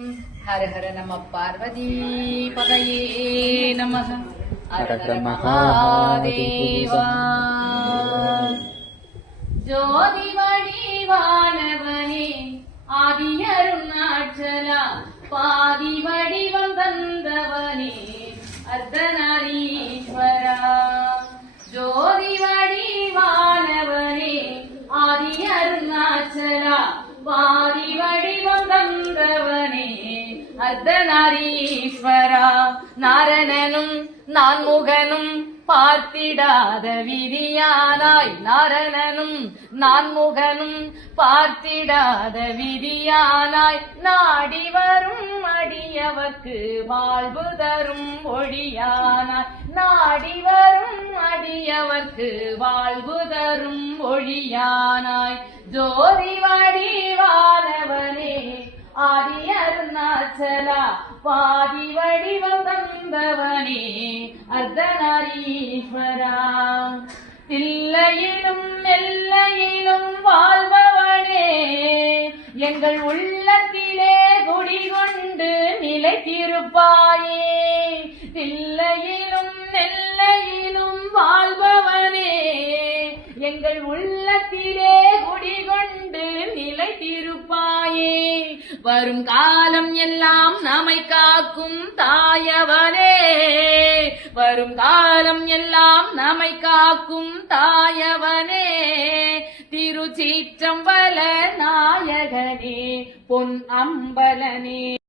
हर हर नमः पार्वती पतये नमः हर हर महादेवा ஜோதி வடிவானவனே ஆதி அருணாச்சலா பாதி வடிவம் தந்தவனே அர்த்தநாரீஸ்வரா ஜோதி வடிவானவனே ஆதி அருணாச்சலா பாதி வடிவம் தந்தவனே அர்த்தநாரீஸ்வரா நாரணனும் நான்முகனும் பார்த்திடாத விதியானாய் நாரணனும் நான்முகனும் பார்த்திடாத விதியானாய் நாடி வரும் அடியவர்க்கு வாழ்வு தரும் ஒளியானாய் நாடி வரும் அடியவர்க்கு வாழ்வு தரும் ஒளியானாய் ஜோதி வடிவானவனே ஆதி அருணாச்சலா பாதி வடிவம் தந்தவனே அர்த்தநாரீஸ்வரா தில்லையிலும் நெல்லையிலும் வாழ்பவனே எங்கள் உள்ளத்திலே குடிகொண்டு நிலைத்திருப்பாயே தில்லையிலும் நெல்லையிலும் வாழ்பவனே எங்கள் உள்ளத்திலே குடிகொண்டு நிலைத்திருப்பாயே வரும் காலம் எல்லாம் நம்மை காக்கும் தாயவனே வரும் காலம் எல்லாம் நம்மை காக்கும் தாயவனே திருச்சிற்றம்பல நாயகனே பொன் அம்பலனே